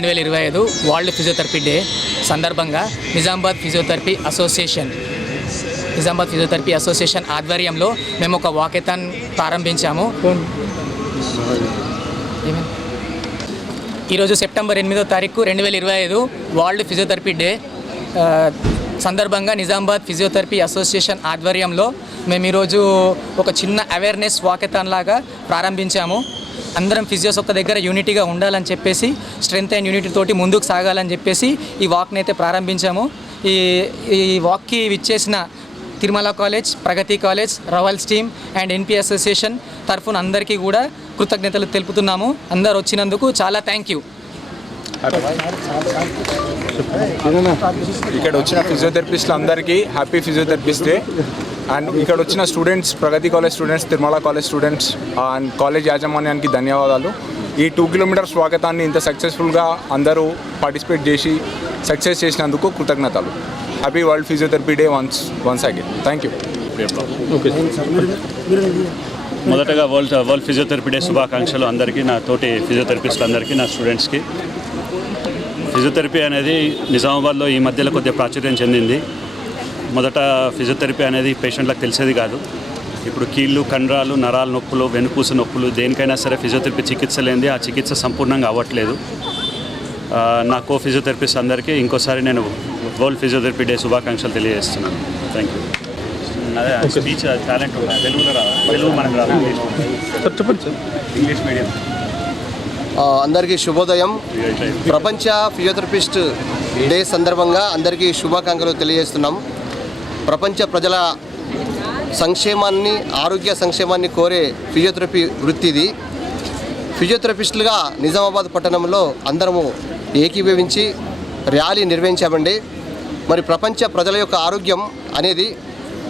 2025 world physiotherapy day సందర్భంగా Nizamabad physiotherapy association ఆధ్వర్యంలో మేము ఒక వాకేథాన్ ప్రారంభించాము. ఈరోజు సెప్టెంబర్ 8వ తారీఖు 2025 వరల్డ్ ఫిజియోథెరపీ డే సందర్భంగా నిజామాబాద్ ఫిజియోథెరపీ అసోసియేషన్ ఆధ్వర్యంలో మేము ఈరోజు ఒక చిన్న అవేర్నెస్ వాకేథాన్ లాగా ప్రారంభించాము. అందరం ఫిజియోస్ ఒక దగ్గర యూనిటీగా ఉండాలని చెప్పేసి, స్ట్రెంగ్త్ అండ్ యూనిటీ తోటి ముందుకు సాగాలని చెప్పేసి ఈ వాక్ని అయితే ప్రారంభించాము. ఈ వాక్కి విచ్చేసిన తిరుమల కాలేజ్, ప్రగతి కాలేజ్, రవల్స్ టీమ్ అండ్ ఎన్పీ అసోసియేషన్ తరఫున అందరికీ కూడా కృతజ్ఞతలు తెలుపుతున్నాము. అందరు వచ్చినందుకు చాలా థ్యాంక్ యూ. ఇక్కడ వచ్చిన ఫిజియోథెరపిస్టులు అందరికీ హ్యాపీ ఫిజియోథెరపిస్ట్ డే. అండ్ ఇక్కడ వచ్చిన students, Pragati college students, Tirumala college students and college యాజమాన్యానికి ధన్యవాదాలు. ఈ 2 కిలోమీటర్స్ స్వాగతాన్ని ఇంత సక్సెస్ఫుల్గా అందరూ పార్టిసిపేట్ చేసి సక్సెస్ చేసినందుకు కృతజ్ఞతలు. Happy world physiotherapy day once again. Thank you. మొదటగా వరల్డ్ ఫిజియోథెరపీ డే శుభాకాంక్షలు అందరికీ, నా తోటి ఫిజియోథెరపిస్టులందరికీ, నా స్టూడెంట్స్కి. ఫిజియోథెరపీ అనేది నిజామాబాద్లో ఈ మధ్యలో కొద్దిగా ప్రాచుర్యం చెందింది. మొదట ఫిజియోథెరపీ అనేది పేషెంట్లకు తెలిసేది కాదు. ఇప్పుడు కీళ్ళు, కండరాలు, నరాల నొప్పులు, వెన్నుపూస నొప్పులు, దేనికైనా సరే ఫిజియోథెరపీ చికిత్స లేనిది ఆ చికిత్స సంపూర్ణంగా అవ్వట్లేదు. నా కో ఫిజియోథెరపిస్ట్ అందరికీ ఇంకోసారి నేను వరల్డ్ ఫిజియోథెరపీ డే శుభాకాంక్షలు తెలియజేస్తున్నాను. Thank you. అదే స్పీచ్ టాలెంట్ తెలుగు మనకు రాదు, ఇంగ్లీష్ మీడియం. అందరికీ శుభోదయం. ప్రపంచ ఫిజియోథెరపిస్ట్ డే సందర్భంగా అందరికీ శుభాకాంక్షలు తెలియజేస్తున్నాం. ప్రపంచ ప్రజల సంక్షేమాన్ని, ఆరోగ్య సంక్షేమాన్ని కోరే ఫిజియోథెరపీ వృత్తి ఇది. ఫిజియోథెరపిస్టులుగా నిజామాబాద్ పట్టణంలో అందరము ఏకీభవించి ర్యాలీ నిర్వహించామండి. మరి ప్రపంచ ప్రజల యొక్క ఆరోగ్యం అనేది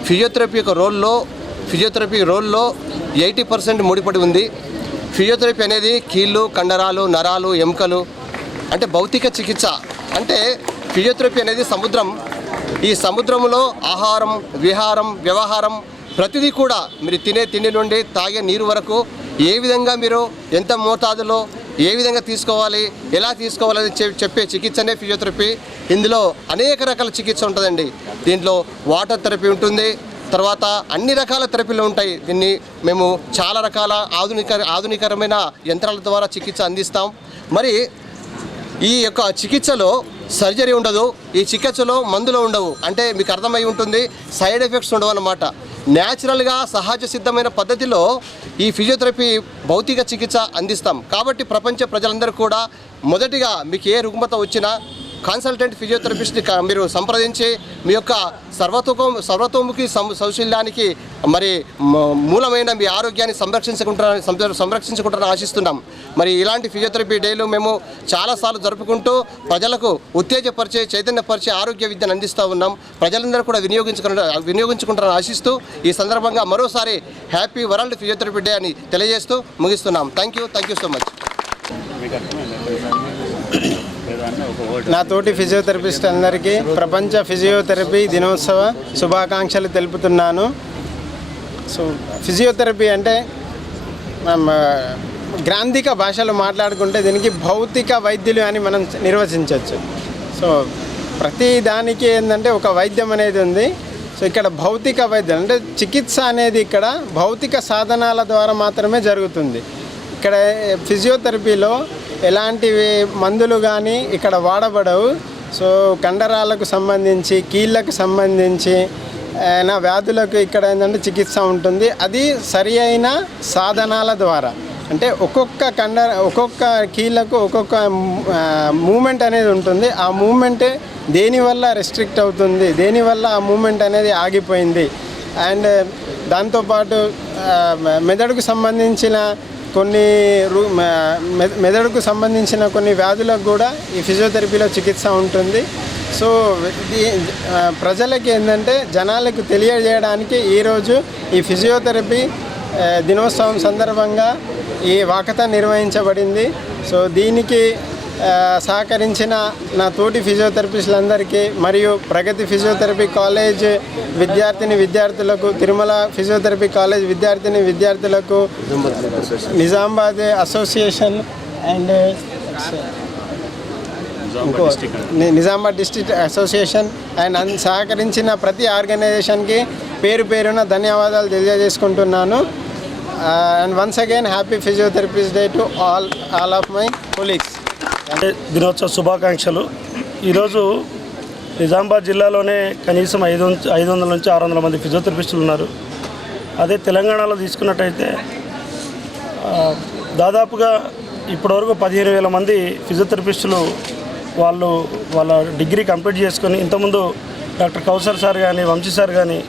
ఫిజియోథెరపీ రోల్లో 80% ముడిపడి ఉంది. ఫిజియోథెరపీ అనేది కీళ్ళు, కండరాలు, నరాలు, ఎముకలు అంటే భౌతిక చికిత్స. అంటే ఫిజియోథెరపీ అనేది సముద్రం. ఈ సముద్రంలో ఆహారం, విహారం, వ్యవహారం ప్రతిదీ కూడా మీరు తినే తిండి నుండి తాగే నీరు వరకు ఏ విధంగా మీరు ఎంత మోతాదులో ఏ విధంగా తీసుకోవాలి, ఎలా తీసుకోవాలని చెప్పే చికిత్సనే ఫిజియోథెరపీ. ఇందులో అనేక రకాల చికిత్స ఉంటుందండి. దీంట్లో వాటర్ థెరపీ ఉంటుంది, తర్వాత అన్ని రకాల థెరపీలు ఉంటాయి. దీన్ని మేము చాలా రకాల ఆధునికరమైన యంత్రాల ద్వారా చికిత్స అందిస్తాం. మరి ఈ యొక్క చికిత్సలో సర్జరీ ఉండదు, ఈ చికిత్సలో మందులు ఉండవు. అంటే మీకు అర్థమై ఉంటుంది, సైడ్ ఎఫెక్ట్స్ ఉండవు అన్నమాట. న్యాచురల్గా సహజ సిద్ధమైన పద్ధతిలో ఈ ఫిజియోథెరపీ భౌతిక చికిత్స అందిస్తాం. కాబట్టి ప్రపంచ ప్రజలందరూ కూడా మొదటిగా మీకు ఏ రుగ్మత వచ్చినా కన్సల్టెంట్ ఫిజియోథెరపిస్ట్ని మీరు సంప్రదించి మీ యొక్క సర్వతోముఖి సౌశల్యానికి మరి మూలమైన మీ ఆరోగ్యాన్ని సంరక్షించుకుంటారని ఆశిస్తున్నాం. మరి ఇలాంటి ఫిజియోథెరపీ డేలు మేము చాలాసార్లు జరుపుకుంటూ ప్రజలకు ఉత్తేజపరిచే, చైతన్యపరిచే ఆరోగ్య విద్యను అందిస్తూ ఉన్నాం. ప్రజలందరూ కూడా వినియోగించుకుంటారని ఆశిస్తూ ఈ సందర్భంగా మరోసారి హ్యాపీ వరల్డ్ ఫిజియోథెరపీ డే అని తెలియజేస్తూ ముగిస్తున్నాం. Thank you so much. నా తోటి ఫిజియోథెరపిస్ట్ అందరికీ ప్రపంచ ఫిజియోథెరపీ దినోత్సవ శుభాకాంక్షలు తెలుపుతున్నాను. సో ఫిజియోథెరపీ అంటే గ్రాంధిక భాషలో మాట్లాడుకుంటే దీనికి భౌతిక వైద్యులు అని మనం నిర్వచించవచ్చు. సో ప్రతి దానికి ఏంటంటే ఒక వైద్యం అనేది ఉంది. సో ఇక్కడ భౌతిక వైద్యం అంటే చికిత్స అనేది ఇక్కడ భౌతిక సాధనాల ద్వారా మాత్రమే జరుగుతుంది. ఇక్కడ ఫిజియోథెరపీలో ఎలాంటి మందులు కానీ ఇక్కడ వాడబడవు. సో కండరాలకు సంబంధించి, కీళ్ళకు సంబంధించి నా వ్యాధులకు ఇక్కడ ఏంటంటే చికిత్స ఉంటుంది. అది సరి అయిన సాధనాల ద్వారా. అంటే ఒక్కొక్క కీళ్ళకు ఒక్కొక్క మూమెంట్ అనేది ఉంటుంది. ఆ మూమెంట్ దేనివల్ల రెస్ట్రిక్ట్ అవుతుంది, దేనివల్ల ఆ మూమెంట్ అనేది ఆగిపోయింది. అండ్ దాంతోపాటు మెదడుకు సంబంధించిన కొన్ని వ్యాధులకు కూడా ఈ ఫిజియోథెరపీలో చికిత్స ఉంటుంది. సో ప్రజలకి ఏంటంటే జనాలకు తెలియజేయడానికి ఈరోజు ఈ ఫిజియోథెరపీ దినోత్సవం సందర్భంగా ఈ వాకథాన్ నిర్వహించబడింది. సో దీనికి సహకరించిన నా తోటి ఫిజియోథెరపిస్టులందరికీ మరియు ప్రగతి ఫిజియోథెరపీ కాలేజ్ విద్యార్థులకు, తిరుమల ఫిజియోథెరపీ కాలేజ్ విద్యార్థులకు, Nizamabad association and Nizamabad district association and సహకరించిన ప్రతి ఆర్గనైజేషన్కి పేరు పేరున ధన్యవాదాలు తెలియజేసుకుంటున్నాను. And once again happy physiotherapist day to all of my colleagues. దినోత్సవ శుభాకాంక్షలు. ఈరోజు నిజామాబాద్ జిల్లాలోనే కనీసం 500 నుంచి 600 మంది ఫిజియోథెరపిస్టులు ఉన్నారు. అదే తెలంగాణలో తీసుకున్నట్టయితే దాదాపుగా ఇప్పటివరకు 15,000 మంది ఫిజియోథెరపిస్టులు వాళ్ళ డిగ్రీ కంప్లీట్ చేసుకొని, ఇంతకుముందు డాక్టర్ కౌసర్ సార్ కానీ వంశీ సార్ కానీ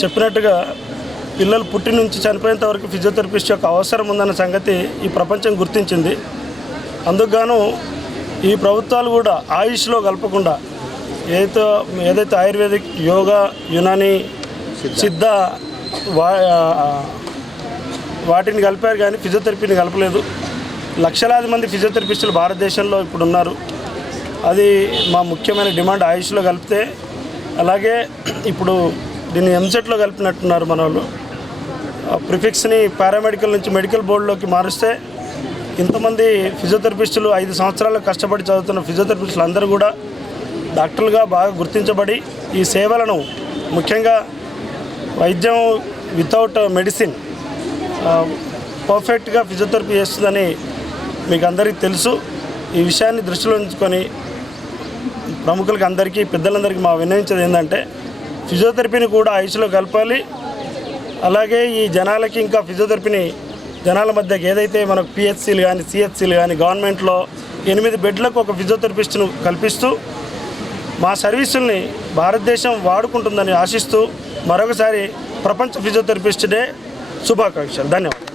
చెప్పినట్టుగా పిల్లలు పుట్టి నుంచి చనిపోయేంత వరకు ఫిజియోథెరపిస్ట్ యొక్క అవసరం ఉందన్న సంగతి ఈ ప్రపంచం గుర్తించింది. అందుకుగాను ఈ ప్రభుత్వాలు కూడా ఆయుష్లో కలపకుండా ఏదైతే ఆయుర్వేదిక్, యోగా, యునాని, సిద్ధ వాటిని కలిపారు కానీ ఫిజియోథెరపీని కలపలేదు. లక్షలాది మంది ఫిజియోథెరపిస్టులు భారతదేశంలో ఇప్పుడు ఉన్నారు. అది మా ముఖ్యమైన డిమాండ్, ఆయుష్లో కలిపితే. అలాగే ఇప్పుడు దీన్ని ఎంసెట్లో కలిపినట్టున్నారు మన వాళ్ళు. ప్రిఫిక్స్ని పారామెడికల్ నుంచి మెడికల్ బోర్డులోకి మారుస్తే ఇంతమంది ఫిజియోథెరపిస్టులు 5 సంవత్సరాలు కష్టపడి చదువుతున్న ఫిజియోథెరపిస్టులు అందరూ కూడా డాక్టర్లుగా బాగా గుర్తించబడి ఈ సేవలను, ముఖ్యంగా వైద్యం వితౌట్ మెడిసిన్ పర్ఫెక్ట్గా ఫిజియోథెరపీ చేస్తుందని మీకు అందరికీ తెలుసు. ఈ విషయాన్ని దృష్టిలో ఉంచుకొని ప్రముఖులకి అందరికీ, పెద్దలందరికీ మా విన్నవించేది ఏంటంటే ఫిజియోథెరపీని కూడా ఆయుష్లో కలపాలి. అలాగే ఈ జనాలకి ఇంకా ఫిజియోథెరపీని జనాల మధ్యకి ఏదైతే మనకు పిహెచ్సీలు కానీ సిహెచ్సీలు కానీ గవర్నమెంట్లో 8 బెడ్లకు ఒక ఫిజియోథెరపిస్ట్ను కల్పిస్తూ మా సర్వీసుల్ని భారతదేశం వాడుకుంటుందని ఆశిస్తూ మరొకసారి ప్రపంచ ఫిజియోథెరపిస్ట్ డే శుభాకాంక్షలు. ధన్యవాదాలు.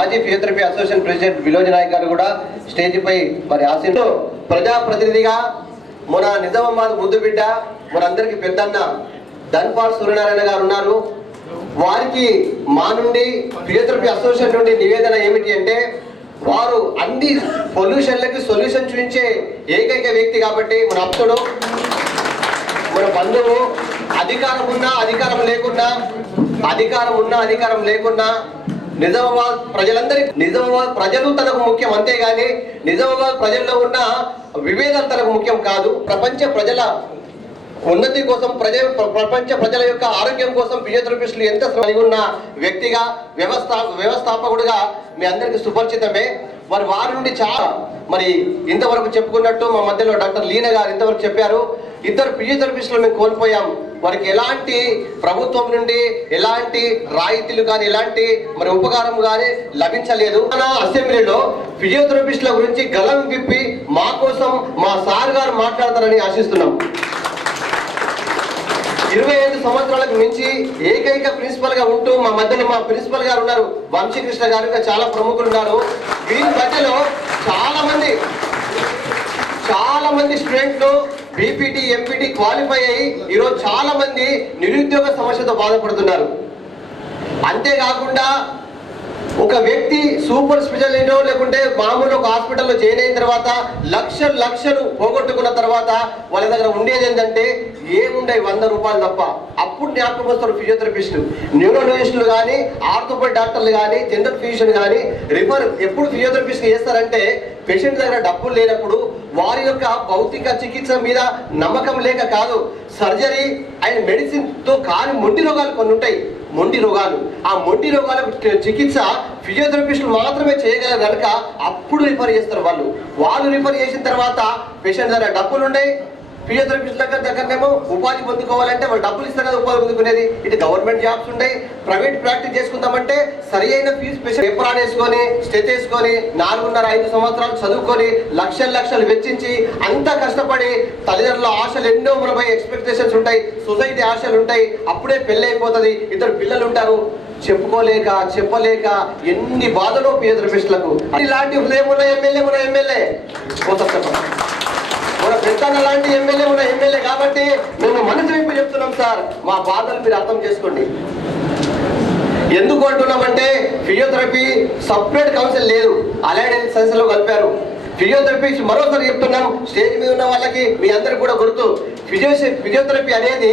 మాజీ physiotherapy association president Vinod Nayak గారు కూడా స్టేజ్పై మరి ఆశీర్వాదంతో ప్రజాప్రతినిధిగా మన నిజామాబాద్ ముద్దుబిడ్డ మనందరికీ పెద్దన్న ధన్పాల్ సూర్యనారాయణ గారు ఉన్నారు. వారికి మా నుండి ఫిజియోథెరపీ అసోసియేషన్ నుండి నివేదన ఏమిటి అంటే, వారు అన్ని పొల్యూషన్లకి సొల్యూషన్ చూపించే ఏకైక వ్యక్తి కాబట్టి మన అప్తుడు, మన బంధువు. అధికారం ఉన్నా అధికారం లేకున్నా, అధికారం లేకున్నా నిజామాబాద్ నిజామాబాద్ ప్రజలు తనకు ముఖ్యం, అంతేగాని నిజామాబాద్ ప్రజల్లో ఉన్న విభేదాలు తనకు ముఖ్యం కాదు. ప్రపంచ ప్రజల ఉన్నతి కోసం, ప్రపంచ ప్రజల యొక్క ఆరోగ్యం కోసం ఫిజియోథెరపిస్టులు ఎంత శ్రమ ఉన్న వ్యక్తిగా, వ్యవస్థాపకుడిగా మీ అందరికీ సుపరిచితమే. మరి వారి నుండి చాలా మరి ఇంతవరకు చెప్పుకున్నట్టు మా మధ్యలో డాక్టర్ లీనా గారు ఇంతవరకు చెప్పారు. 2 ఫిజియోథెరపిస్టులు మేము కోల్పోయాం. వారికి ఎలాంటి ప్రభుత్వం నుండి ఎలాంటి రాయితీలు కానీ ఎలాంటి మరి ఉపకారం కానీ లభించలేదు. మన అసెంబ్లీలో ఫిజియోథెరపిస్టుల గురించి గలం విప్పి మా కోసం మా సార్ గారు మాట్లాడతారని ఆశిస్తున్నాం. 25 సంవత్సరాలకు మించి ఏకైక ప్రిన్సిపల్ గా ఉంటూ మా మధ్యలో మా ప్రిన్సిపల్ గారు ఉన్నారు, వంశీకృష్ణ గారు, ఇంకా చాలా ప్రముఖులు ఉన్నారు. వీరి మధ్యలో చాలా మంది స్టూడెంట్లు బీపీటీ ఎంపీటీ క్వాలిఫై అయ్యి ఈరోజు చాలా మంది నిరుద్యోగ సమస్యతో బాధపడుతున్నారు. అంతేకాకుండా ఒక వ్యక్తి సూపర్ స్పెషాలిటీలో లేకుంటే మామూలు ఒక హాస్పిటల్లో జాయిన్ అయిన తర్వాత లక్షలు పోగొట్టుకున్న తర్వాత వాళ్ళ దగ్గర ఉండేది ఏంటంటే ఏముండయి 100 రూపాయలు తప్ప. అప్పుడు జ్ఞాపకం వస్తారు ఫిజియోథెరపిస్టులు, న్యూరోలజిస్టులు కానీ, ఆర్థోపెడ్ డాక్టర్లు కానీ, జనరల్ ఫిజిషియన్ కానీ రిఫర్ ఎప్పుడు ఫిజియోథెరపిస్ట్ చేస్తారంటే పేషెంట్ దగ్గర డబ్బులు లేనప్పుడు, వారి యొక్క భౌతిక చికిత్స మీద నమ్మకం లేక కాదు, సర్జరీ అండ్ మెడిసిన్ తో కాని మొండి రోగాలు కొన్ని ఉంటాయి. ఆ మొండి రోగాలకు చికిత్స ఫిజియోథెరపిస్టులు మాత్రమే చేయగలరు కనుక అప్పుడు రిఫర్ చేస్తారు. వాళ్ళు రిఫర్ చేసిన తర్వాత పేషెంట్ దగ్గర డబ్బులు ఉన్నాయి, ఫిజియోథెరపిస్ట్ దగ్గరనేమో ఉపాధి పొందుకోవాలంటే వాళ్ళు డబ్బులు ఇస్తారు కదా ఉపాధి పొందుకునేది. ఇటు గవర్నమెంట్ జాబ్స్ ఉంటాయి, ప్రైవేట్ ప్రాక్టీస్ చేసుకుందామంటే సరి అయిన ఫీజు పేపర్ వేసుకొని స్టెత్ వేసుకొని 4.5 సంవత్సరాలు చదువుకొని లక్షలు వెచ్చించి అంతా కష్టపడి తల్లిదండ్రుల ఆశలు ఎన్నో మనపై ఎక్స్పెక్టేషన్స్ ఉంటాయి, సొసైటీ ఆశలు ఉంటాయి. అప్పుడే పెళ్ళి అయిపోతుంది, 2 పిల్లలు ఉంటారు. చెప్పలేక ఎన్ని బాధలు ఫిజియోథెరపిస్టులకు. ఇలాంటి హృదయం ఉన్న ఎమ్మెల్యే మన పెద్దన్న లాంటి ఎమ్మెల్యే కాబట్టి మేము మనసు వైపు చెప్తున్నాం సార్, మా బాధలు మీరు అర్థం చేసుకోండి. ఎందుకు అంటున్నామంటే ఫిజియోథెరపీ సపరేట్ కౌన్సిల్ లేదు, అలైడ్ హెల్త్ సైన్స్లో కలిపారు. ఫిజియోథెరపీ మరోసారి చెప్తున్నాం, స్టేజ్ మీద ఉన్న వాళ్ళకి మీ అందరికి కూడా గుర్తు, ఫిజియోథెరపీ అనేది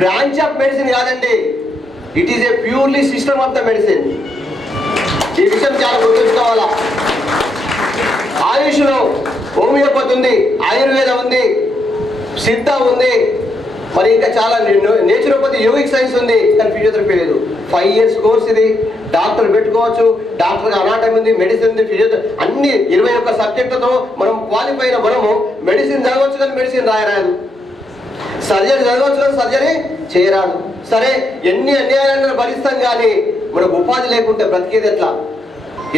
బ్రాంచ్ ఆఫ్ మెడిసిన్ కాదండి, it is a purely system of the medicine. ఈ విషయం చాలా గుర్తుంచుకోవాలా. ఆయుష్లో హోమియోపతి ఉంది, ఆయుర్వేదం ఉంది, సిద్ధ ఉంది, మరి ఇంకా చాలా నేచురోపతి యోగిక్ సైన్స్ ఉంది, కానీ ఫిజియోథెరపీ లేదు. 5 years కోర్స్ ఇది. డాక్టర్ పెట్టుకోవచ్చు, డాక్టర్గా అనాటమీ ఉంది, మెడిసిన్ ఉంది, ఫిజియోథెరపీ అన్ని 21 సబ్జెక్టులతో మనం క్వాలిఫై అయిన మనము మెడిసిన్ చదవచ్చు కానీ మెడిసిన్ రాయరాదు, సర్జరీ చదవచ్చు కానీ సర్జరీ చేయరాదు. సరే ఎన్ని అన్యాయాలను భరిస్తాం కానీ మనకు ఉపాధి లేకుంటే బ్రతికేది ఎట్లా?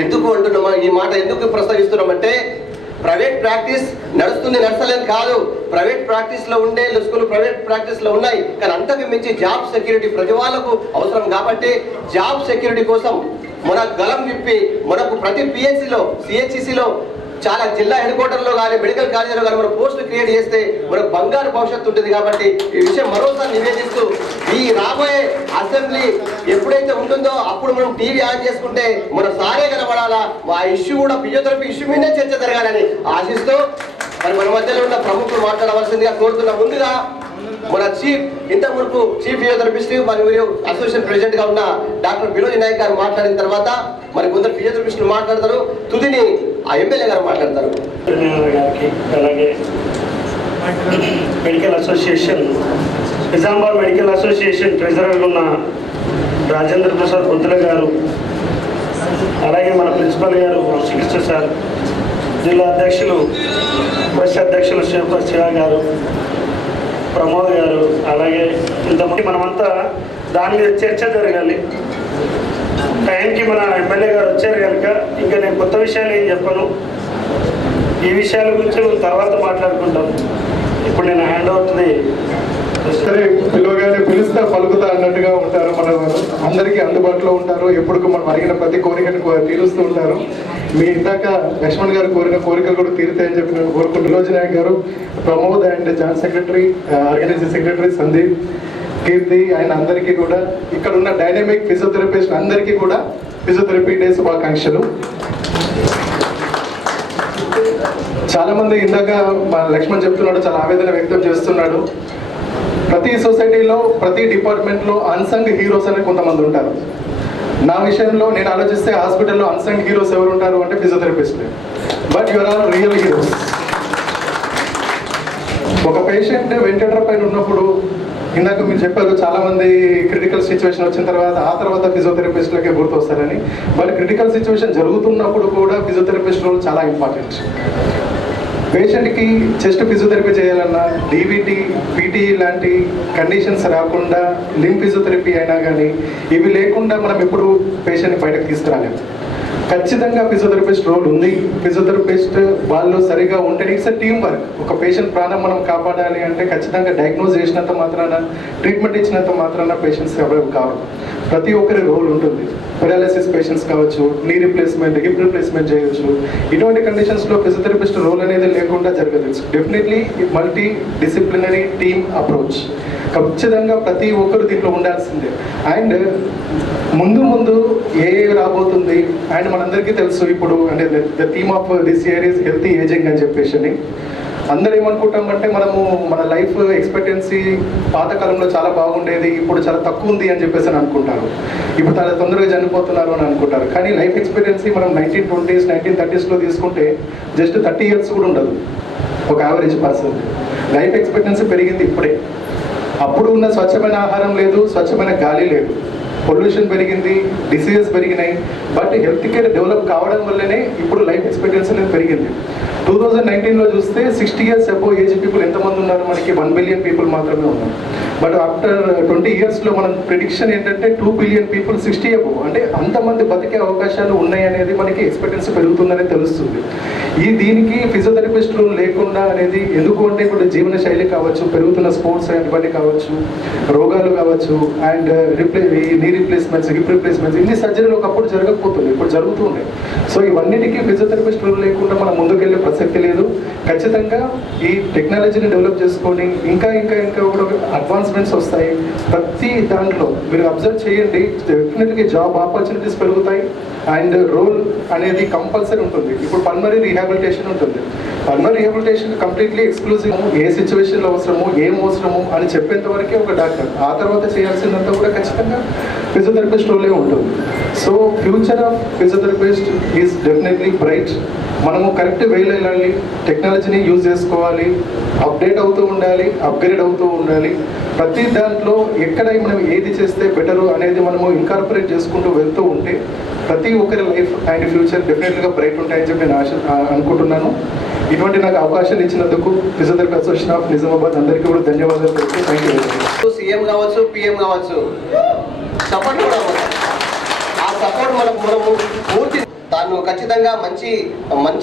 ఎందుకు అంటున్నాం ఈ మాట, ఎందుకు ప్రస్తావిస్తున్నామంటే ప్రైవేట్ ప్రాక్టీస్ నడుస్తుంది, నడచలేదు కాదు. ప్రైవేట్ ప్రాక్టీస్లో ఉండే స్కూల్ ప్రైవేట్ ప్రాక్టీస్లో ఉన్నాయి, కానీ అంతకు మించి జాబ్ సెక్యూరిటీ ప్రతి వాళ్ళకు అవసరం కాబట్టి జాబ్ సెక్యూరిటీ కోసం మన గలం విప్పి మనకు ప్రతి పిహెచ్సిలో సిహెచ్సిలో చాలా జిల్లా హెడ్ క్వార్టర్లో కానీ మెడికల్ కాలేజీలో కానీ మనం పోస్టులు క్రియేట్ చేస్తే మనకు బంగారు భవిష్యత్తు ఉంటుంది. కాబట్టి ఈ విషయం మరోసారి నివేదిస్తూ ఈ రాబోయే అసెంబ్లీ ఎప్పుడైతే ఉంటుందో అప్పుడు మనం టీవీ ఆన్ చేసుకుంటే మన సారే కనబడాలా, ఆ ఇష్యూ కూడా ఫిజియోథెరపీ ఇష్యూ మీదే చర్చ జరగాలని ఆశిస్తూ మరి మన మధ్యలో ఉన్న ప్రముఖులు మాట్లాడవలసిందిగా కోరుతున్నా. ముందుగా మన ఇంతకుముందు చీఫ్ ఫిజియోథెరపిస్ట్ మరియు అసోసియేషన్ ప్రెసిడెంట్ గా ఉన్న డాక్టర్ వినోద్ నాయక్ గారు మాట్లాడిన తర్వాత మరి కొందరు ఫిజియోథెరపిస్టులు మాట్లాడతారు, తుదిని ఆ ఎమ్మెల్యే గారు మాట్లాడతారు. అలాగే medical association Nizamabad medical association treasurer ఉన్న రాజేంద్ర ప్రసాద్ బొద్దుల గారు, అలాగే మన ప్రిన్సిపల్ గారు వంశీకృష్ణ సార్, జిల్లా అధ్యక్షులు వైస్ అధ్యక్షులు శివ గారు, ప్రమోద్ గారు, అలాగే ఇంతమంది మనమంతా దాని మీద చర్చ జరగాలి. టైంకి మన ఎమ్మెల్యే గారు వచ్చారు కనుక ఇంకా నేను కొత్త విషయాలు ఏం చెప్పను, ఈ విషయాల గురించి తర్వాత మాట్లాడుకుంటాం. ఇప్పుడు నేను హ్యాండ్ అవుతుంది సరే పిలవగానే పిలుస్తా పలుకుతా అన్నట్టుగా ఉంటారు. మన అందరికీ అందుబాటులో ఉంటారు. ఎప్పుడు మనం అడిగిన ప్రతి కోరికను తీరుస్తూ ఉంటారు. మీ ఇందాక లక్ష్మణ్ గారు కోరిన కోరికలు కూడా తీరుతాయని చెప్పి నేను కోరుకుంటున్నాను. వినోజ్ నాయక్ గారు, Pramod and joint secretary, organising secretary Sandeep, Keerthi ఆయన అందరికీ కూడా, ఇక్కడ ఉన్న డైనమిక్ ఫిజియోథెరపిస్ట్ అందరికీ కూడా ఫిజియోథెరపీ డే శుభాకాంక్షలు. చాలా మంది ఇందాక మా లక్ష్మణ్ చెప్తున్నాడు, చాలా ఆవేదన వ్యక్తం చేస్తున్నాడు. ప్రతి సొసైటీలో ప్రతి డిపార్ట్మెంట్లో అన్సంగ్ హీరోస్ అనే కొంతమంది ఉంటారు. నా విషయంలో నేను ఆలోచిస్తే హాస్పిటల్లో అన్సంగ్ హీరోస్ ఎవరు ఉంటారు అంటే physiotherapist. But your are real heroes. ఒక పేషెంట్ వెంటిలేటర్ పైన ఉన్నప్పుడు ఇందాక మీరు చెప్పారు చాలా మంది క్రిటికల్ సిచ్యువేషన్ వచ్చిన తర్వాత ఫిజియోథెరపిస్ట్లకే గుర్తొస్తారని. బట్ క్రిటికల్ సిచ్యువేషన్ జరుగుతున్నప్పుడు కూడా ఫిజియోథెరపిస్ట్ రోల్ చాలా ఇంపార్టెంట్. పేషెంట్కి చెస్ట్ ఫిజియోథెరపీ చేయాలన్నా, డీవీటీ, పీటీ లాంటి కండిషన్స్ రాకుండా లింబ్ ఫిజియోథెరపీ అయినా కానీ ఇవి లేకుండా మనం ఎప్పుడు పేషెంట్ని బయటకు తీసుకురాలేము. ఖచ్చితంగా ఫిజియోథెరపిస్ట్ రోల్ ఉంది. ఫిజియోథెరపిస్ట్ వాళ్ళు సరిగా ఉంటే ఇట్స్ టీమ్ వర్క్. ఒక పేషెంట్ ప్రాణం మనం కాపాడాలి అంటే ఖచ్చితంగా డయాగ్నోజ్ చేసినంత మాత్రాన, ట్రీట్మెంట్ ఇచ్చినంత మాత్రాన పేషెంట్స్ ఎవరు కావు. ప్రతి ఒక్కరి రోల్ ఉంటుంది. పెరాలసిస్ పేషెంట్స్ కావచ్చు, నీ రిప్లేస్మెంట్, హిప్ రిప్లేస్మెంట్ చేయవచ్చు. ఇటువంటి కండిషన్స్లో ఫిజియోథెరపిస్ట్ రోల్ అనేది లేకుండా జరగదు. It's definitely multi disciplinary team approach. ఖచ్చితంగా ప్రతి ఒక్కరు దీంట్లో ఉండాల్సిందే. అండ్ ముందు ఏ రాబోతుంది అండ్ మనందరికీ తెలుసు ఇప్పుడు అంటే the theme of this year is healthy ageing అని చెప్పేసి. అందరూ ఏమనుకుంటామంటే మనము మన లైఫ్ ఎక్స్పెక్టెన్సీ పాతకాలంలో చాలా బాగుండేది, ఇప్పుడు చాలా తక్కువ ఉంది అని చెప్పేసి అని అనుకుంటారు. ఇప్పుడు చాలా తొందరగా చనిపోతున్నారు అని అనుకుంటారు. కానీ లైఫ్ ఎక్స్పెక్టెన్సీ మనం 1920s 1930sలో తీసుకుంటే జస్ట్ 30 years కూడా ఉండదు ఒక యావరేజ్ పర్సన్. లైఫ్ ఎక్స్పెక్టెన్సీ పెరిగింది ఇప్పుడే. అప్పుడు ఉన్న స్వచ్ఛమైన ఆహారం లేదు, స్వచ్ఛమైన గాలి లేదు, పొల్యూషన్ పెరిగింది, డిసీజెస్ పెరిగినాయి. బట్ హెల్త్ కేర్ డెవలప్ కావడం వల్లనే ఇప్పుడు లైఫ్ ఎక్స్పెక్టెన్సీ అనేది పెరిగింది. 2019లో చూస్తే 60 years అబోవ్ ఏజ్ పీపుల్ ఎంతమంది ఉన్నారు? మనకి 1 billion పీపుల్ మాత్రమే ఉన్నారు. బట్ ఆఫ్టర్ 20 yearsలో మనం ప్రిడిక్షన్ ఏంటంటే 2 billion పీపుల్ 60 అబోవ్, అంటే అంతమంది బతికే అవకాశాలు ఉన్నాయి అనేది మనకి ఎక్స్పెక్టెన్సీ పెరుగుతుందనే తెలుస్తుంది. దీనికి ఫిజియోథెరపిస్ట్ రోల్ లేకుండా అనేది ఎందుకు అంటే ఇప్పుడు జీవన శైలి కావచ్చు, పెరుగుతున్న స్పోర్ట్స్ ఇవన్నీ కావచ్చు, రోగాలు కావచ్చు, అండ్ నీ రిప్లేస్మెంట్స్, హిప్ రిప్లేస్మెంట్స్, ఇన్ని సర్జరీలు ఒకప్పుడు జరగకపోతుంది, ఇప్పుడు జరుగుతున్నాయి. సో ఇవన్నిటికీ ఫిజియోథెరపిస్ట్ రోల్ లేకుండా మనం ముందుకెళ్ళే ప్రసక్తి లేదు. ఖచ్చితంగా ఈ టెక్నాలజీని డెవలప్ చేసుకొని ఇంకా కూడా అడ్వాన్స్మెంట్స్ వస్తాయి. ప్రతి దాంట్లో మీరు అబ్జర్వ్ చేయండి, డెఫినెట్గా జాబ్ ఆపర్చునిటీస్ పెరుగుతాయి అండ్ రోల్ అనేది కంపల్సరీ ఉంటుంది. ఇప్పుడు పల్మరీ రీహాబిలిటేషన్ ఉంటుంది. Pulmonary rehabilitation completely exclusive. ఏ సిచ్యువేషన్లో అవసరమో, ఏం అవసరమో అని చెప్పేంత వరకే ఒక డాక్టర్. ఆ తర్వాత చేయాల్సిందంతా కూడా ఖచ్చితంగా ఫిజియోథెరపిస్ట్ రోలే ఉంటుంది. So future of physiotherapist is definitely bright. మనము కరెక్ట్ వేలో వెళ్ళాలి, టెక్నాలజీని యూజ్ చేసుకోవాలి, అప్డేట్ అవుతూ ఉండాలి, అప్గ్రేడ్ అవుతూ ఉండాలి. ప్రతి దాంట్లో ఎక్కడ మనం ఏది చేస్తే బెటరు అనేది మనము ఇన్కార్పొరేట్ చేసుకుంటూ వెళ్తూ ఉంటే ప్రతి ఒక్కరి లైఫ్ అండ్ ఫ్యూచర్ డెఫినెట్గా బ్రైట్ ఉంటాయని చెప్పి నేను అనుకుంటున్నాను. ఇటువంటి నాకు అవకాశాలు ఇచ్చినందుకు ఫిజియోథెరపీ అసోసియేషన్ ఆఫ్ నిజామాబాద్ అందరికీ కూడా ధన్యవాదాలు తెలుసు. Thank you. సీఎం కావచ్చు, పిఎం కావచ్చు, సపోర్ట్ కూడా ఆ సపోర్ట్ మనము పూర్తి తాను ఖచ్చితంగా మంచి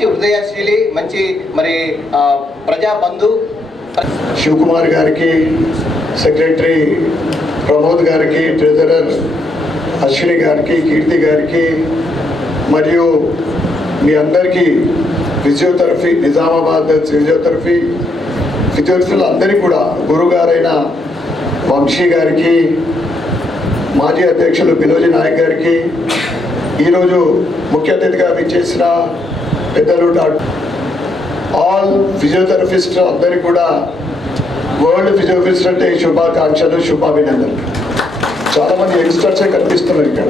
హృదయశీలి, మంచి మరి ప్రజాబంధు శివకుమార్ గారికి, సెక్రటరీ ప్రమోద్ గారికి, ట్రెజరర్ అశ్విని గారికి, కీర్తి గారికి, మరియు మీ అందరికీ ఫిజియోథెరపీ నిజామాబాద్ ఫిజియోథెరపీలు అందరికీ కూడా గురుగారైన వంశీ గారికి, మాజీ అధ్యక్షులు వినోజ్ నాయక్ గారికి, ఈరోజు ముఖ్య అతిథిగా విచ్చేసిన పెద్దలు ఆల్ ఫిజియోథెరపిస్ట్ అందరికీ కూడా వరల్డ్ ఫిజియోథెరపిస్ట్ డే శుభాకాంక్షలు, శుభాభినందనలు. చాలామంది యంగ్స్టర్సే కనిపిస్తున్నారు ఇక్కడ.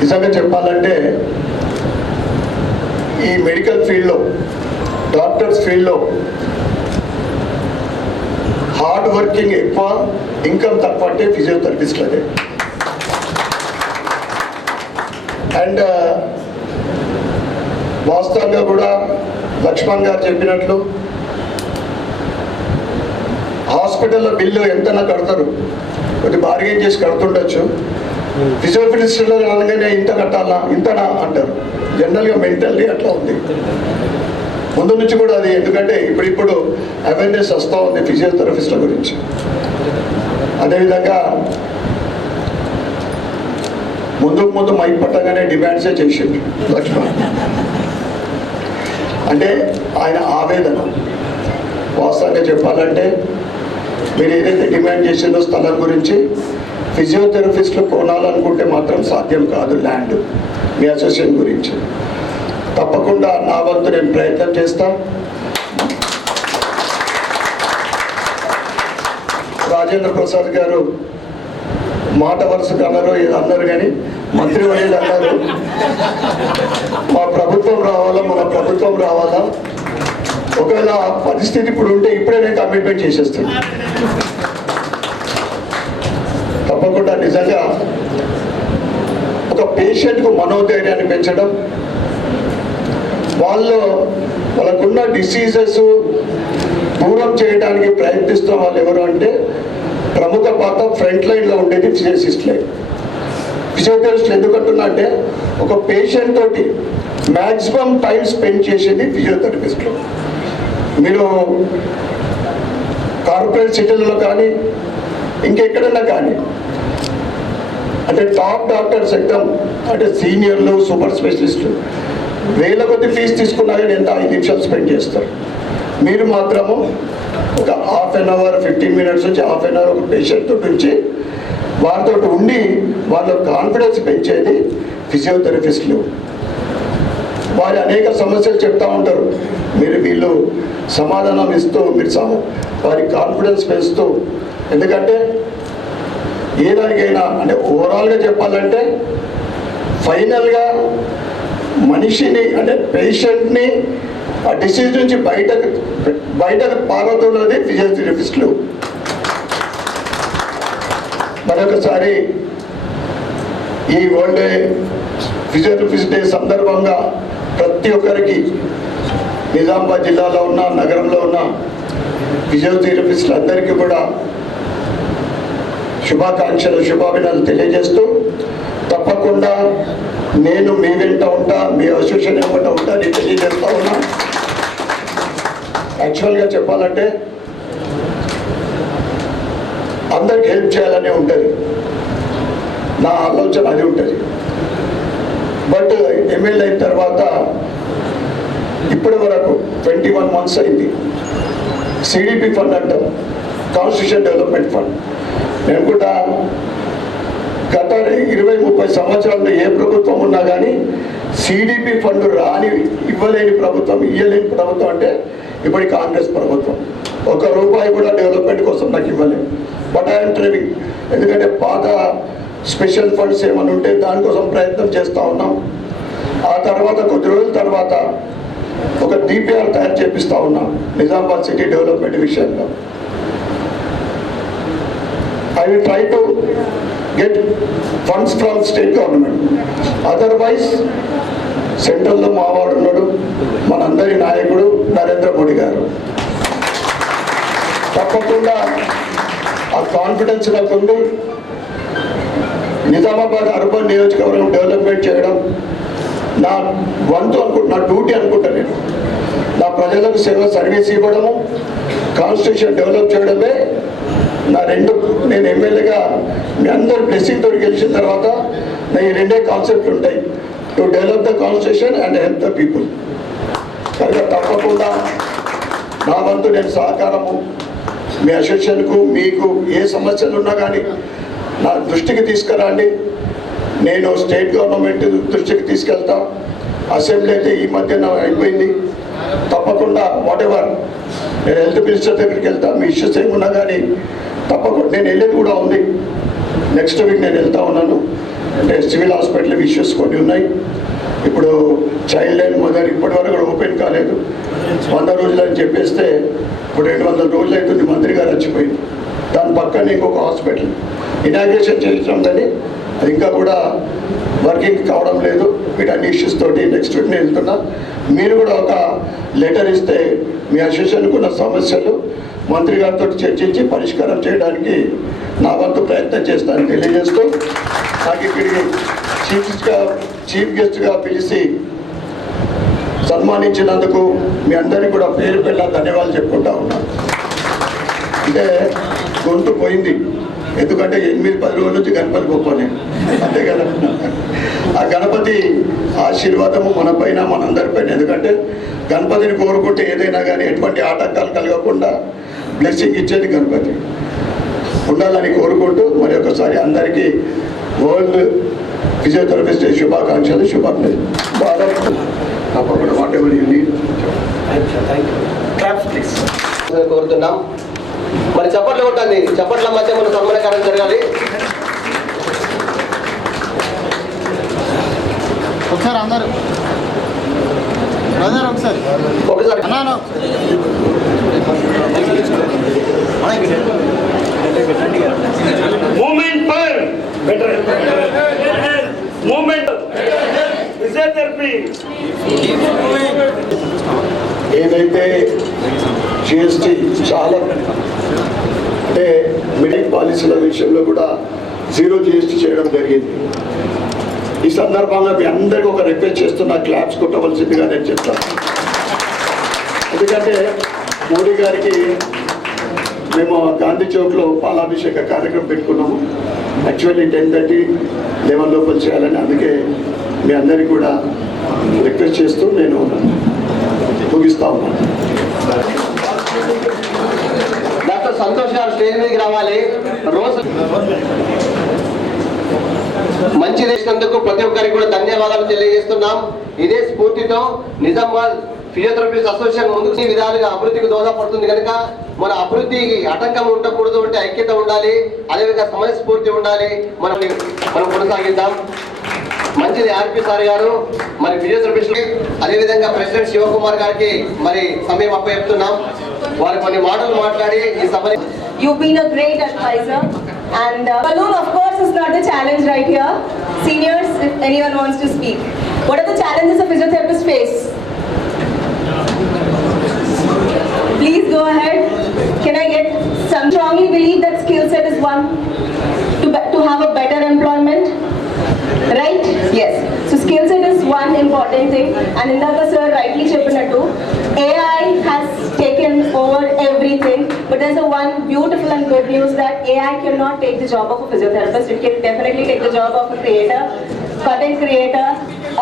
నిజంగా చెప్పాలంటే ఈ మెడికల్ ఫీల్డ్లో, డాక్టర్స్ ఫీల్డ్లో హార్డ్ వర్కింగ్ ఎక్కువ, ఇన్కమ్ తక్కువ అంటే ఫిజియోథెరపిస్ట్లదే. అండ్ వాస్తవంగా కూడా లక్ష్మణ్ గారు చెప్పినట్లు హాస్పిటల్లో బిల్లు ఎంతైనా కడతారు, కొద్ది బార్గెన్ చేసి కడుతుండొచ్చు. ముందు నుంచి కూడా అది, ఎందుకంటే ఇప్పుడు అవేర్నెస్ వస్తూ ఉంది ఫిజియోథెరపిస్ట్ల గురించి. అదేవిధంగా ముందు మైక్ పట్టగానే డిమాండ్సే చేసిండు లక్ష్మణ్. అంటే ఆయన ఆవేదన వాస్తవంగా చెప్పాలంటే మీరు ఏదైతే డిమాండ్ చేసిందో స్థలం గురించి ఫిజియోథెరపిస్టులు కొనాలనుకుంటే మాత్రం సాధ్యం కాదు. ల్యాండ్ మీ అసోసియేషన్ గురించి తప్పకుండా నా వంతు నేను ప్రయత్నం చేస్తాను. రాజేంద్ర ప్రసాద్ గారు మాట వరుసకు అన్నారు, ఏదో అన్నారు, కానీ మంత్రి వర్యులు అన్నారు మా ప్రభుత్వం రావాలా, మన ప్రభుత్వం రావాలా. ఒకవేళ ఆ పరిస్థితి ఇప్పుడు ఉంటే ఇప్పుడే నేను కమిట్మెంట్ చేసేస్తాను. తప్పకుండా నిజంగా ఒక పేషెంట్కు మనోధైర్యాన్ని పెంచడం, వాళ్ళకున్న డిసీజెస్ దూరం చేయడానికి ప్రయత్నిస్తున్న వాళ్ళు ఎవరు అంటే ప్రముఖ పాత్ర ఫ్రంట్ లైన్లో ఉండేది ఫిజియోథెరపిస్టులే. ఫిజియోథెరపిస్టులు ఎందుకంటున్నా అంటే ఒక పేషెంట్ తోటి మ్యాక్సిమం టైం స్పెండ్ చేసేది ఫిజియోథెరపిస్టులు. మీరు కార్పొరేట్ సిటీలలో కానీ ఇంకెక్కడన్నా కానీ అంటే టాప్ డాక్టర్స్ ఎక్కడం అంటే సీనియర్లు, సూపర్ స్పెషలిస్టులు వేల కొద్ది ఫీజు తీసుకున్నా కానీ ఎంత 5 నిమిషాలు స్పెండ్ చేస్తారు. మీరు మాత్రము ఒక హాఫ్ అన్ అవర్ 15 మినిట్స్ నుంచి హాఫ్ అన్ అవర్ ఒక పేషెంట్ నుంచి వారితో ఉండి వాళ్ళ కాన్ఫిడెన్స్ పెంచేది ఫిజియోథెరపిస్టులు. వారి అనేక సమస్యలు చెప్తూ ఉంటారు, వీళ్ళు సమాధానం ఇస్తూ మీరు వారి కాన్ఫిడెన్స్ పెంచుతూ. ఎందుకంటే ఏదానికైనా అంటే ఓవరాల్గా చెప్పాలంటే ఫైనల్గా మనిషిని అంటే పేషెంట్ని ఆ డిసీజ్ నుంచి బయటకు పారదోలేది ఫిజియోథెరపిస్టులు. మరొకసారి ఈ వరల్డ్ ఫిజియోథెరపిస్ట్ డే సందర్భంగా ప్రతి ఒక్కరికి నిజామాబాద్ జిల్లాలో ఉన్న నగరంలో ఉన్న ఫిజియోథెరపిస్టులు అందరికీ కూడా శుభాకాంక్షలు, శుభాభినందనలు తెలియజేస్తూ తప్పకుండా నేను మీ వెంట ఉంటా, మీ అసోసియేషన్ వెంట ఉంటా అని తెలియజేస్తూ ఉన్నా. యాక్చువల్గా చెప్పాలంటే అందరికి హెల్ప్ చేయాలనే ఉంటుంది, నా ఆలోచన అది ఉంటుంది. బట్ ఎమ్మెల్యే అయిన తర్వాత ఇప్పటి వరకు 21 months అయింది. సిడిపి ఫండ్ అంటాం, కాన్స్టిట్యూషన్ డెవలప్మెంట్ ఫండ్. నేను కూడా గత 20-30 సంవత్సరాల్లో ఏ ప్రభుత్వం ఉన్నా కానీ సిడిపి ఫండ్ ఇవ్వలేని ప్రభుత్వం, ఇవ్వలేని ప్రభుత్వం అంటే ఇప్పుడు కాంగ్రెస్ ప్రభుత్వం. ₹1 కూడా డెవలప్మెంట్ కోసం నాకు ఇవ్వలేదు. బట్ ఐఎమ్ ట్రైవింగ్, ఎందుకంటే పాత స్పెషల్ ఫండ్స్ ఏమైనా ఉంటే దానికోసం ప్రయత్నం చేస్తూ ఉన్నాం. ఆ తర్వాత కొద్ది రోజుల తర్వాత ఒక డిపిఆర్ తయారు చేపిస్తూ ఉన్నాం నిజామాబాద్ సిటీ డెవలప్మెంట్ విషయంలో. I will try to get funds from state government. Otherwise, సెంట్రల్లో మావాడు ఉన్నాడు, మనందరి నాయకుడు నరేంద్ర మోడీ గారు. తప్పకుండా ఆ కాన్ఫిడెన్స్ నాకు ఉంది. నిజామాబాద్ అర్బన్ నియోజకవర్గం డెవలప్మెంట్ చేయడం నా వంతు నా డ్యూటీ అనుకుంటా. నేను నా ప్రజలకు సర్వీస్ ఇవ్వడము, కాన్స్టిట్యూషన్ డెవలప్ చేయడమే నా నేను ఎమ్మెల్యేగా మీ అందరు బ్లెస్సింగ్ తోటి గెలిచిన తర్వాత నా ఈ 2 కాన్సెప్ట్లు ఉంటాయి, to develop the constitution and help the people. కనుక తప్పకుండా నా వంతు నేను సహకారము మీ అసోసియేషన్కు, మీకు ఏ సమస్యలు ఉన్నా కానీ నా దృష్టికి తీసుకురండి. నేను స్టేట్ గవర్నమెంట్ దృష్టికి తీసుకెళ్తా. అసెంబ్లీ అయితే ఈ మధ్యన అయిపోయింది. తప్పకుండా వాట్ ఎవర్ నేను హెల్త్ మినిస్టర్ దగ్గరికి వెళ్తా. మీ ఇష్యూస్ ఏమున్నా కానీ తప్పకుండా నేను వెళ్ళేది కూడా ఉంది. నెక్స్ట్ వీక్ నేను వెళ్తా ఉన్నాను. అంటే సివిల్ హాస్పిటల్ ఇష్యూస్ కొన్ని ఉన్నాయి. ఇప్పుడు చైల్డ్ లైన్ మదర్ ఇప్పటి వరకు కూడా ఓపెన్ కాలేదు. 100 రోజులు అని చెప్పేస్తే ఇప్పుడు 200 రోజులు అవుతుంది. మంత్రి గారు వచ్చిపోయింది. దాని పక్కన ఇంకొక హాస్పిటల్ ఇనాగ్రేషన్ చేయించడం, కానీ అది ఇంకా కూడా వర్కింగ్ కావడం లేదు. వీటన్ని ఇష్యూస్ తోటి నెక్స్ట్ వీక్ నేను వెళ్తున్నా. మీరు కూడా ఒక లెటర్ ఇస్తే మీ అసోసియేషన్కు ఉన్న సమస్యలు మంత్రి గారితో చర్చించి పరిష్కారం చేయడానికి నా వంతు ప్రయత్నం చేస్తానని తెలియజేస్తూ, నాకు ఇక్కడికి చీఫ్ గెస్ట్గా పిలిచి సన్మానించినందుకు మీ అందరికీ కూడా పేరు పేరున ధన్యవాదాలు చెప్పుకుంటా ఉన్నాను. అంటే గొంతు పోయింది, ఎందుకంటే 8-10 రోజుల నుంచి గణపతి గొప్పనే, అంతే కదా. ఆ గణపతి ఆశీర్వాదము మన పైన మనందరిపైన, ఎందుకంటే గణపతిని కోరుకుంటే ఏదైనా కానీ ఎటువంటి ఆటంకాలు కలగకుండా బ్లెస్సింగ్ ఇచ్చేది గణపతి ఉండాలని కోరుకుంటూ మరి ఒకసారి అందరికీ వరల్డ్ ఫిజియోథెరపిస్ట్ శుభాకాంక్షలు, శుభాకాంక్షలు. భారత్ తప్పకుండా వాట్ ఎవర్ యూ నీడ్ కోరుతున్నాం. మరి చప్పట్లు కొట్టండి, చప్పట్ల మధ్య మన సన్మానకారం జరగాలి. ఒకసారి అందరూ ఒకసారి moment for better moment physiotherapy. ఏదైతే జిఎస్టీ చాలా అంటే మిడిల్ పాలసీల విషయంలో కూడా 0 GST చేయడం జరిగింది. ఈ సందర్భంగా మీ అందరికీ ఒక రిక్వెస్ట్ చేస్తున్నా, క్లాప్స్ కొట్టవలసిందిగా నేను చెప్తాను. ఎందుకంటే మోడీ గారికి మేము గాంధీ చౌక్లో పాలాభిషేక కార్యక్రమం పెట్టుకున్నాము. యాక్చువల్లీ 10:30, 11 లోపల చేయాలని, అందుకే మీ అందరికీ కూడా రిక్వెస్ట్ చేస్తూ నేను ముగిస్తా ఉన్నాను. డాక్టర్ సంతోష్ గారు స్టేజ్ మీదకి రావాలి. రోజు మంచి చేసినందుకు ప్రతి ఒక్కరికి కూడా ధన్యవాదాలు తెలియజేస్తున్నాం. ఇదే స్ఫూర్తితో నిజామాబాద్ ఫిజియోథెరపిస్ట్ అసోసియేషన్ ముందుకు ఈ విధాలుగా అభివృద్ధికి దోహదపడుతుంది కనుక మన అభివృద్ధికి ఆటంకం ఉండకూడదు అంటే ఐక్యత ఉండాలి, అదేవిధంగా సమయస్ఫూర్తి ఉండాలి. మనం కొనసాగిద్దాం. మంచిది ఆర్పి సార్ గారు మరి ఫిజియోథెరపిస్ట్, అదేవిధంగా ప్రెసిడెంట్ శివకుమార్ గారికి మరి సమయం అప్పచెప్తున్నాం. వారు కొన్ని మాటలు మాట్లాడి ఈ సభని. You've been a great advisor, and balloon of course is not the challenge right here. Seniors, if anyone wants to speak, what are the challenges a physiotherapist face? Please go ahead. Can I get some? Strongly believe that skill set is one to have a better employment, right? Yes. So skill set is one important thing, and indaka sir rightly cheppinattu AI has taken over everything, but there's a one beautiful and good news that AI cannot take the job of a physiotherapist. It can definitely take the job of a creator, content creator,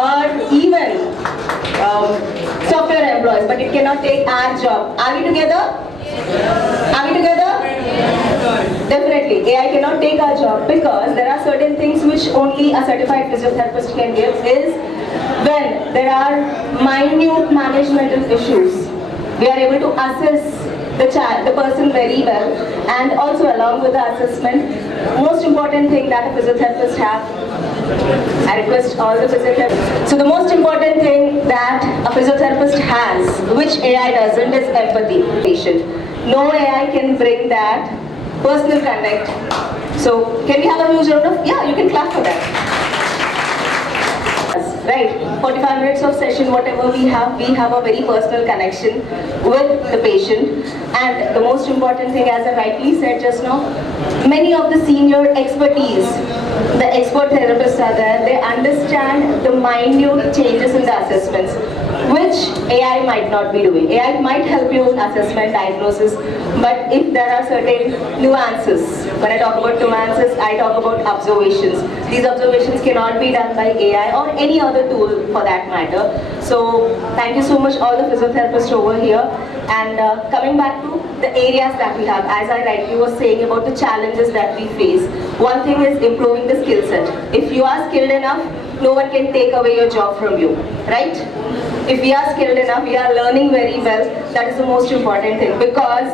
or even software employees, but it cannot take our job. Are we together? Are we together? Definitely, AI cannot take our job because there are certain things which only a certified physiotherapist can give. Is when there are minute managemental issues, we are able to assess the person very well, and also along with the assessment, most important thing that a physiotherapist have. I request all the physiotherapists. So the most important thing that a physiotherapist has, which AI doesn't, is empathy. Patient. No AI can bring that personal connect. So can we have a huge round of? Yeah, you can clap for that. Right, 45 minutes of session, whatever we have a very personal connection with the patient. And the most important thing, as I rightly said just now, many of the senior expertise, the expert therapists are there, they understand the minute changes in the assessments, which AI might not be doing. AI might help you in assessment, diagnosis, but if there are certain nuances, when I talk about nuances, I talk about observations. These observations cannot be done by AI or any other tool for that matter. So thank you so much all the physiotherapists over here. And coming back to the areas that we have, as I rightly was saying about the challenges that we face, one thing is improving the skill set. If you are skilled enough, no one can take away your job from you, right? If we are skilled enough, we are learning very well, that is the most important thing. Because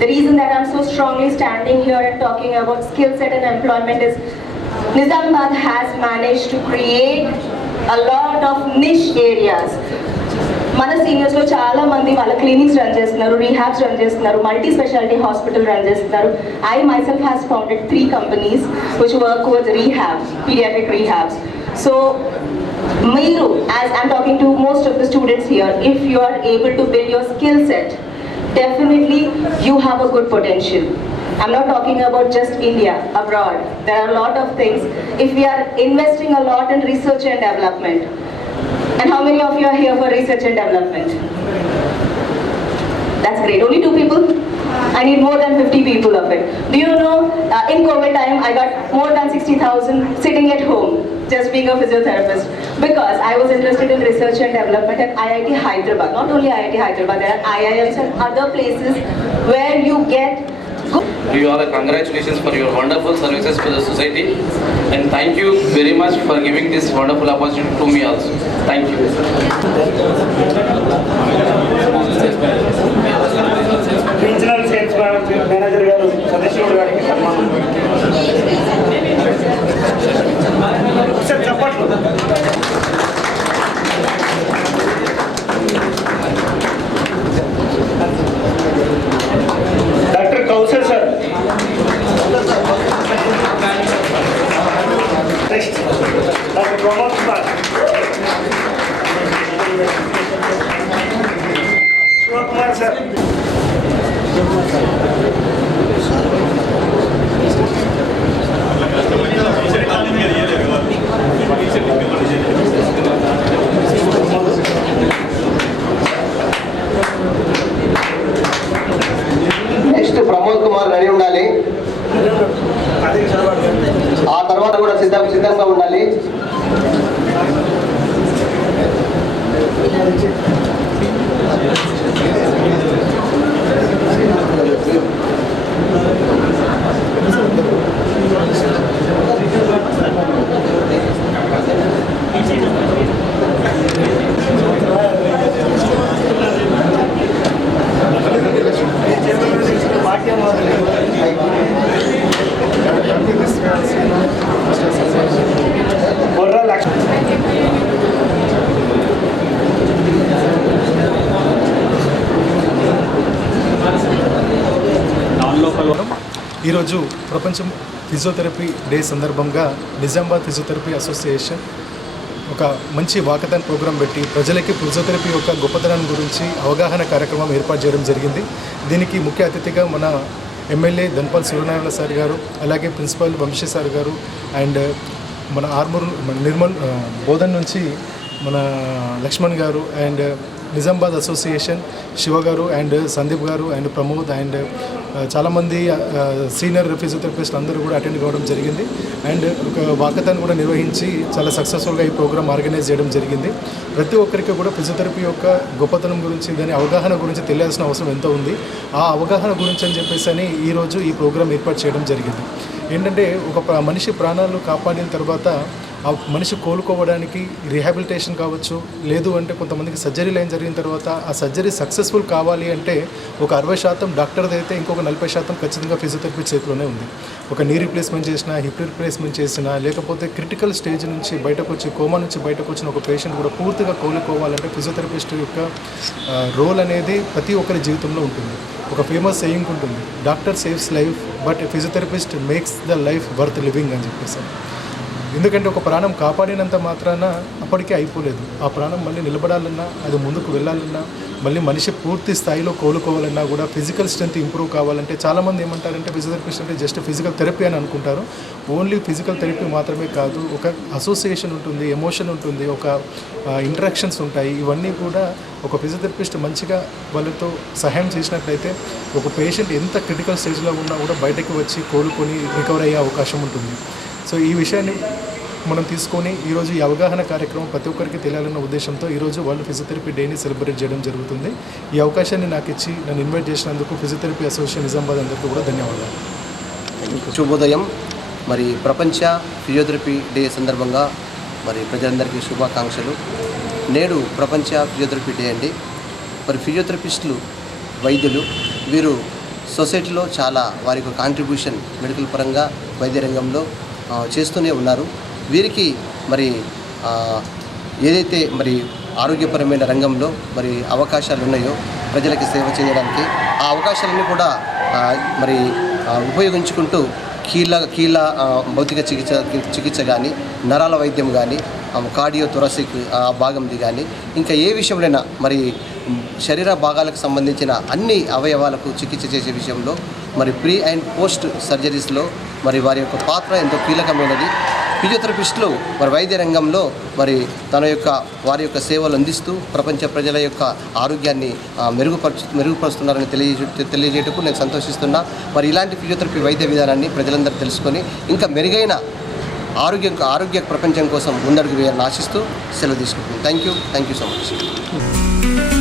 the reason that I'm so strongly standing here and talking about skill set and employment is Nizamabad has managed to create a lot of niche areas. మన సీనియర్స్లో చాలా మంది వాళ్ళ clinics run చేస్తున్నారు, రీహాబ్స్ run చేస్తున్నారు, multi speciality hospital run చేస్తున్నారు. I myself has founded 3 companies which work with rehab, pediatric rehabs. So Meeru, as I'm talking to most of the students here, if you are able to build your skill set, definitely you have a good potential. I'm not talking about just India, abroad. There are a lot of things. If we are investing a lot in research and development, And how many of you are here for research and development? That's great. Only 2 people? I need more than 50 people of it. Do you know, in COVID time, I got more than 60,000 sitting at home, just being a physiotherapist, because I was interested in research and development at IIT Hyderabad. Not only IIT Hyderabad, there are IIMs and other places where you get good. You all, congratulations for your wonderful services to the society, and thank you very much for giving this wonderful opportunity to me also. Thank you. Regional sales manager గారు సదాశివుడు గారికి సన్మానం. ఒకసారి చెప్పట్లు. Doctor Kaushal sir. Next doctor Pramod Kumar. Shivakumar sir. Next Pramod Kumar ready ఉండాలి. ఆ తర్వాత కూడా సిద్ధంగా ఉండాలి. ఈరోజు ప్రపంచం ఫిజియోథెరపీ డే సందర్భంగా నిజామాబాద్ ఫిజియోథెరపీ అసోసియేషన్ ఒక మంచి వాకథాన్ ప్రోగ్రాం పెట్టి ప్రజలకి ఫిజియోథెరపీ యొక్క గొప్పతనం గురించి అవగాహన కార్యక్రమం ఏర్పాటు చేయడం జరిగింది. దీనికి ముఖ్య అతిథిగా మన ఎమ్మెల్యే ధన్పాల్ సూర్యనారాయణ సార్ గారు, అలాగే ప్రిన్సిపల్ వంశీ సార్ గారు, అండ్ మన ఆర్మూర్ నిర్మల్ బోధన్ నుంచి మన లక్ష్మణ్ గారు, అండ్ నిజామాబాద్ అసోసియేషన్ శివ గారు, అండ్ సందీప్ గారు, అండ్ ప్రమోద్, అండ్ చాలామంది సీనియర్ ఫిజియోథెరపిస్ట్ అందరూ కూడా అటెండ్ కావడం జరిగింది. అండ్ ఒక వాకథాన్ కూడా నిర్వహించి చాలా సక్సెస్ఫుల్గా ఈ ప్రోగ్రామ్ ఆర్గనైజ్ చేయడం జరిగింది. ప్రతి ఒక్కరికి కూడా ఫిజియోథెరపీ యొక్క గొప్పతనం గురించి, దాని అవగాహన గురించి తెలియాల్సిన అవసరం ఎంతో ఉంది. ఆ అవగాహన గురించి అని చెప్పేసి ఈరోజు ఈ ప్రోగ్రామ్ ఏర్పాటు చేయడం జరిగింది. ఏంటంటే ఒక మనిషి ప్రాణాలు కాపాడిన తర్వాత ఆ మనిషి కోలుకోవడానికి రీహాబిలిటేషన్ కావచ్చు, లేదు అంటే కొంతమందికి సర్జరీ లైన్ జరిగిన తర్వాత ఆ సర్జరీ సక్సెస్ఫుల్ కావాలి అంటే ఒక 60% డాక్టర్ది అయితే ఇంకొక 40% ఖచ్చితంగా ఫిజియోథెరపీ చేతిలోనే ఉంది. ఒక నీ రీప్లేస్మెంట్ చేసినా, హిప్ రీప్లేస్మెంట్ చేసినా, లేకపోతే క్రిటికల్ స్టేజ్ నుంచి బయటకు వచ్చి, కోమా నుంచి బయటకు వచ్చిన ఒక పేషెంట్ కూడా పూర్తిగా కోలుకోవాలంటే ఫిజియోథెరపిస్ట్ యొక్క రోల్ అనేది ప్రతి ఒక్కరి జీవితంలో ఉంటుంది. ఒక ఫేమస్ సేయింగ్ ఉంటుంది, doctor saves life but physiotherapist makes the life worth living అని చెప్పేసి. ఎందుకంటే ఒక ప్రాణం కాపాడినంత మాత్రాన అప్పటికే అయిపోలేదు. ఆ ప్రాణం మళ్ళీ నిలబడాలన్నా, అది ముందుకు వెళ్ళాలన్నా, మళ్ళీ మనిషి పూర్తి స్థాయిలో కోలుకోవాలన్నా కూడా ఫిజికల్ స్ట్రెంత్ ఇంప్రూవ్ కావాలంటే చాలామంది ఏమంటారంటే ఫిజియోథెరపిస్ట్ అంటే జస్ట్ ఫిజికల్ థెరపీ అని అనుకుంటారు. ఓన్లీ ఫిజికల్ థెరపీ మాత్రమే కాదు, ఒక అసోసియేషన్ ఉంటుంది, ఎమోషన్ ఉంటుంది, ఒక ఇంటరాక్షన్స్ ఉంటాయి. ఇవన్నీ కూడా ఒక ఫిజియోథెరపిస్ట్ మంచిగా వాళ్ళతో సహాయం చేసినట్లయితే ఒక పేషెంట్ ఎంత క్రిటికల్ స్టేజ్లో ఉన్నా కూడా బయటకు వచ్చి కోలుకొని రికవర్ అయ్యే అవకాశం ఉంటుంది. సో ఈ విషయాన్ని మనం తీసుకొని ఈరోజు ఈ అవగాహన కార్యక్రమం ప్రతి ఒక్కరికి తెలియాలన్న ఉద్దేశంతో ఈరోజు వరల్డ్ ఫిజియోథెరపీ డేని సెలబ్రేట్ చేయడం జరుగుతుంది. ఈ అవకాశాన్ని నాకు ఇచ్చి నన్ను ఇన్వైట్ చేసినందుకు ఫిజియోథెరపీ అసోసియేషన్ నిజామాబాద్ అందరికీ కూడా ధన్యవాదాలు. శుభోదయం. మరి ప్రపంచ ఫిజియోథెరపీ డే సందర్భంగా మరి ప్రజలందరికీ శుభాకాంక్షలు. నేడు ప్రపంచ ఫిజియోథెరపీ డే అండి. మరి ఫిజియోథెరపిస్టులు, వైద్యులు వీరు సొసైటీలో చాలా వారి యొక్క కాంట్రిబ్యూషన్ మెడికల్ పరంగా వైద్య రంగంలో చేస్తూనే ఉన్నారు. వీరికి మరి ఏదైతే మరి ఆరోగ్యపరమైన రంగంలో మరి అవకాశాలు ఉన్నాయో ప్రజలకి సేవ చేయడానికి ఆ అవకాశాలన్నీ కూడా మరి ఉపయోగించుకుంటూ కీళ్ళ భౌతిక చికిత్స కానీ, నరాల వైద్యం కానీ, కార్డియో థొరాసిక్ భాగంది కానీ, ఇంకా ఏ విషయంలోనైనా మరి శరీర భాగాలకు సంబంధించిన అన్ని అవయవాలకు చికిత్స చేసే విషయంలో మరి ప్రీ అండ్ పోస్ట్ సర్జరీస్లో మరి వారి యొక్క పాత్ర ఎంతో కీలకమైనది. ఫిజియోథెరపిస్టులు మరి వైద్య రంగంలో మరి వారి యొక్క సేవలు అందిస్తూ ప్రపంచ ప్రజల యొక్క ఆరోగ్యాన్ని మెరుగుపరుస్తున్నారని తెలియజేయటకు నేను సంతోషిస్తున్నా. మరి ఇలాంటి ఫిజియోథెరపీ వైద్య విధానాన్ని ప్రజలందరూ తెలుసుకొని ఇంకా మెరుగైన ఆరోగ్య ప్రపంచం కోసం ముందడుగు వేయాలని ఆశిస్తూ సెలవు తీసుకుంటున్నాను. Thank you so much.